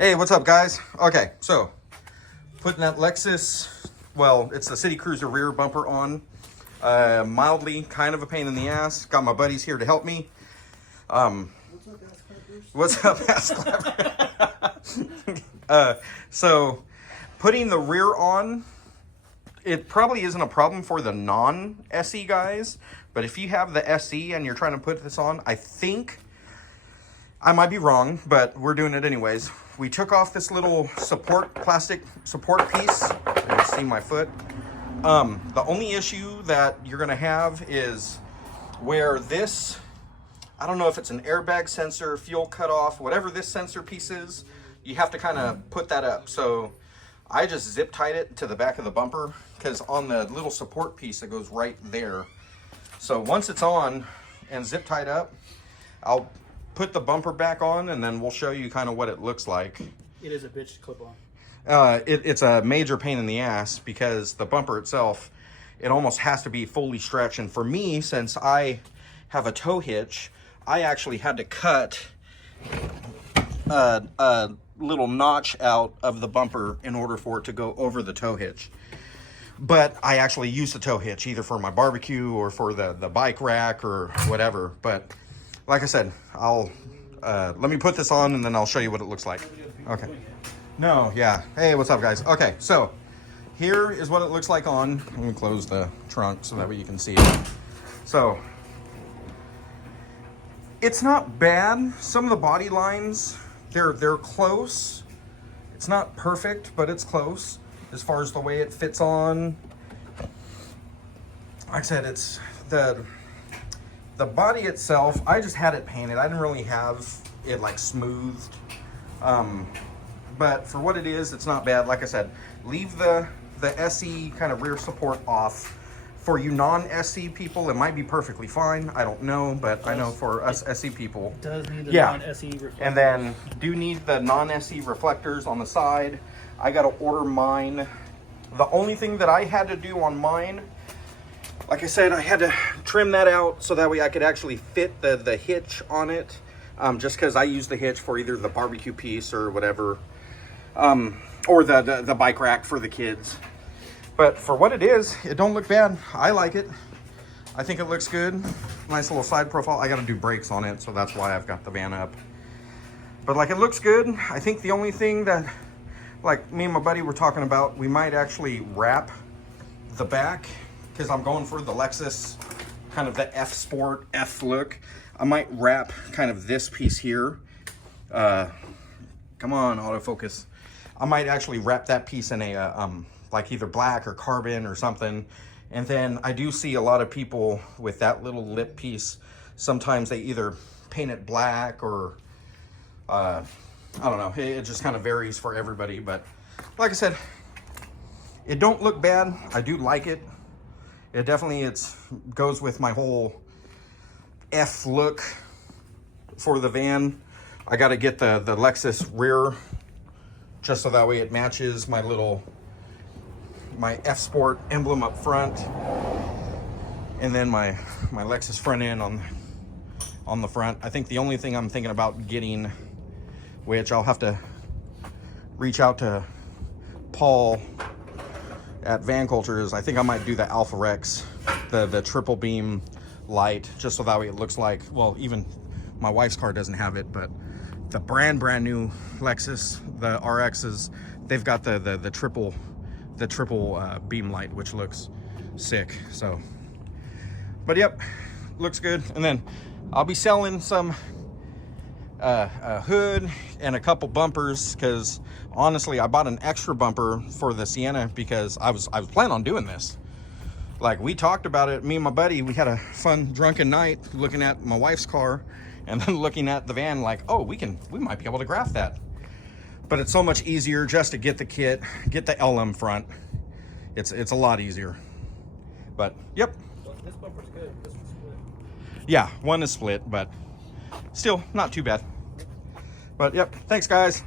Hey, what's up, guys? Okay, so putting that Lexus, well, it's the CityKruiser rear bumper on. Mildly kind of a pain in the ass. Got my buddies here to help me. What's up, ass clappers? So putting the rear on, it probably isn't a problem for the non-SE guys, but if you have the SE and you're trying to put this on, I think, I might be wrong, but we're doing it anyways. We took off this little plastic support piece. You can see my foot. The only issue that you're gonna have is where this, I don't know if it's an airbag sensor, fuel cutoff, whatever this sensor piece is, you have to kind of put that up. So I just zip tied it to the back of the bumper because on the little support piece it goes right there. So once it's on and zip tied up, I'll put the bumper back on and then we'll show you kind of what it looks like. It is a bitch to clip on. It's a major pain in the ass because the bumper itself, it almost has to be fully stretched. And for me, since I have a tow hitch, I actually had to cut a little notch out of the bumper in order for it to go over the tow hitch. But I actually use the tow hitch either for my barbecue or for the bike rack or whatever. But like I said, I'll let me put this on and then I'll show you what it looks like. Okay. No, yeah. Hey, what's up, guys? Okay, so here is what it looks like on. Let me close the trunk so that way you can see it. So it's not bad. Some of the body lines, they're close. It's not perfect, but it's close as far as the way it fits on. Like I said, it's the body itself, I just had it painted. I didn't really have it like smoothed. But for what it is, it's not bad. Like I said, leave the SE kind of rear support off. For you non-SE people, it might be perfectly fine. I don't know, but I know for us SE people. It does need the non-SE reflectors. And then do need the non-SE reflectors on the side. I got to order mine. The only thing that I had to do on mine, like I said, I had to trim that out so that way I could actually fit the hitch on it. Just because I use the hitch for either the barbecue piece or whatever. Or the bike rack for the kids. But for what it is, it don't look bad. I like it. I think it looks good. Nice little side profile. I got to do brakes on it, so that's why I've got the van up. But like, it looks good. I think the only thing that, like me and my buddy were talking about, we might actually wrap the back, because I'm going for the Lexus, kind of the F Sport, F look. I might wrap kind of this piece here. Come on, autofocus. I might actually wrap that piece in a, like either black or carbon or something. And then I do see a lot of people with that little lip piece. Sometimes they either paint it black or, I don't know. It just kind of varies for everybody. But like I said, it don't look bad. I do like it. It definitely goes with my whole F look for the van. I got to get the Lexus rear just so that way it matches my F Sport emblem up front, and then my Lexus front end on the front. I think the only thing I'm thinking about getting, which I'll have to reach out to Paul at Van Culture, is I think I might do the Alpha Rex, the triple beam light, just so that way it looks like, well, even my wife's car doesn't have it, but the brand new Lexus, the RXs, they've got the triple beam light, which looks sick. So, but yep, looks good. And then I'll be selling some a hood and a couple bumpers, because honestly I bought an extra bumper for the Sienna because I was planning on doing this. Like, we talked about it, me and my buddy, we had a fun drunken night looking at my wife's car and then looking at the van like, oh, we might be able to graph that. But it's so much easier just to get the kit, get the LM front. It's a lot easier. But yep. This bumper's good. This one's split. Yeah, one is split, but still not too bad. But yep, thanks guys.